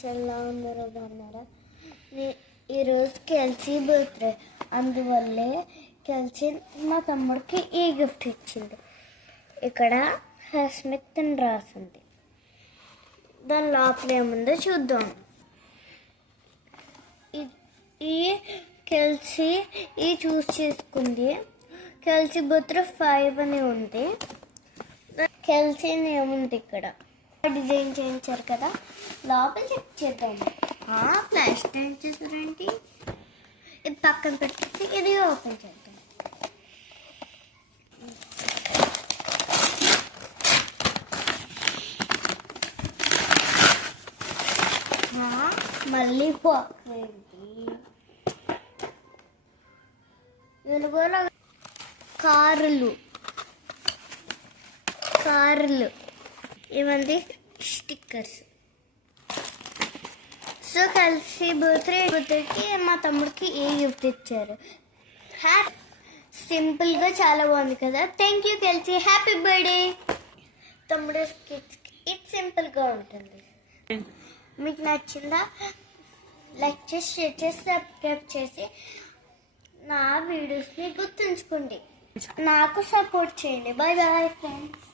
Friends ఎలా ఉన్నారో బాగున్నారా? ఈరోజు కెల్సీ బర్త్డే, అందువల్లే కెల్సీ మా తమ్ముడికి ఈ గిఫ్ట్ ఇచ్చింది. ఇక్కడ హస్మిత్ అని రాసింది. దాని లోపల ఏముందో చూద్దాం. ఈ కెల్సీ చూస్ చేసుకుంది. కెల్సీ బర్త్డే 5 అని ఉంది. కెల్సీ ఏముంది ఇక్కడ డిజైన్ చేయించారు కదా, లోపల చెక్ చేద్దాం. ఫ్లాష్ టైం చేసారేంటి? ఇది పక్కన పెట్టి ఇది ఓపెన్ చేద్దాం. మళ్ళీ పోయింది. వెలుగులో కార్లు ఇవన్నీ స్టిక్కర్స్. సో కలిసి బర్త్డేకి మా తమ్ముడికి ఏ గిఫ్ట్ ఇచ్చారు. సింపుల్గా చాలా బాగుంది కదా. థ్యాంక్ యూ కలిసి, హ్యాపీ బర్త్డే. తమ్ముడు కిడ్స్కి ఇది సింపుల్గా ఉంటుంది. మీకు నచ్చిందా? లైక్ చేసి, షేర్ చేసి, సబ్స్క్రైబ్ చేసి నా వీడియోస్ని గుర్తుంచుకోండి. నాకు సపోర్ట్ చేయండి. Bye bye friends.